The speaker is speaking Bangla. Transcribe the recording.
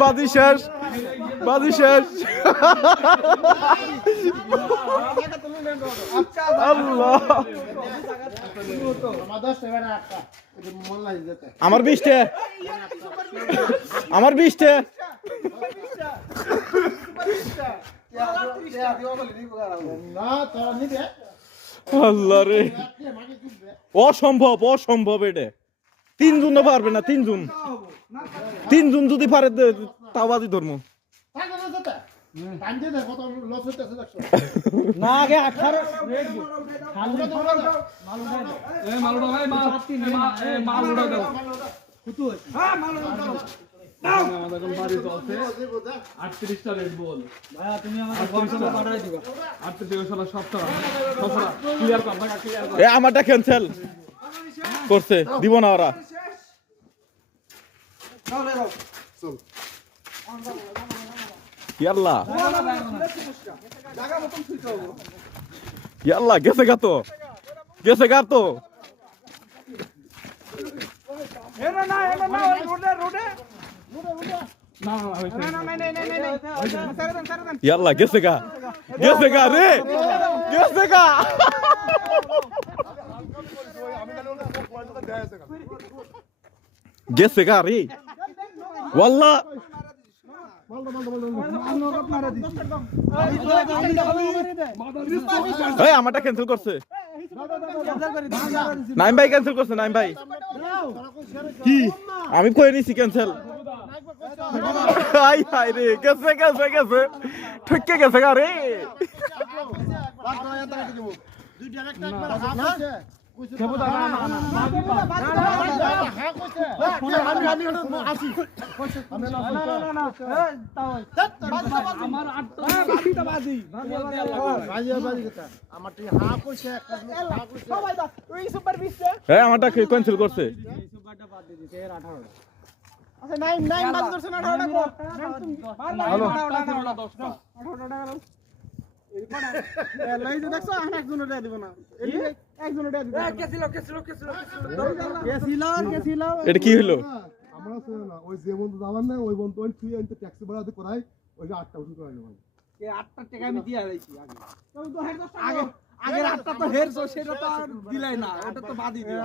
বাদি শেষ বাদি শেষ আল্লাহ আমার 20 আমার 20 আল্লাহ রে অসম্ভব অসম্ভব এটা 3 জন পারবে না 3 জন যদি পারে তাও বাদি ধর্ম না আগে 18 মালুটা ভাই মালুটা দাও কত আছে হ্যাঁ মালুটা দাও আমাদের কোন বাড়ি চলছে 38টা রেড বল ভাই তুমি আমাকে পয়সা পাঠাই দিবা 38 সালা সবটা ক্লিয়ার কর ভাই ক্লিয়ার কর এ আমারটা ক্যান্সেল করছে দিব না ওরা নাও নাও চল ইয়াল্লা জায়গা মতন ছুইতে হবে ইয়াল্লা গেছে গা তো এনা না রোডে না ইয়াল্লা গেছে গা রে গেছে গা গেছে গা রে ওয়াল্লা আমারটা ক্যান্সেল করছে নাইম ভাই ক্যান্সেল করছে নাইম ভাই কি আমি কই নিছি ক্যান্সেল আই হাই রে গেছে ঠকে গেছে গা রে আমারটা ক্যান্সেল করছে এটা কি হলো আমরা ওই যে বন্ধু যাবার না ওই বন্ধু ওই ফ্রি এন্ড ট্যাক্সি ভাড়া করাই ওই 8টা উঠে করাইলো ভাই এই 8টা টাকা আমি দিয়া দিয়েছি আগে আগের 8টা তো হেরছো সেটা তো আর দিলাই না ওটা তো বাদি দিও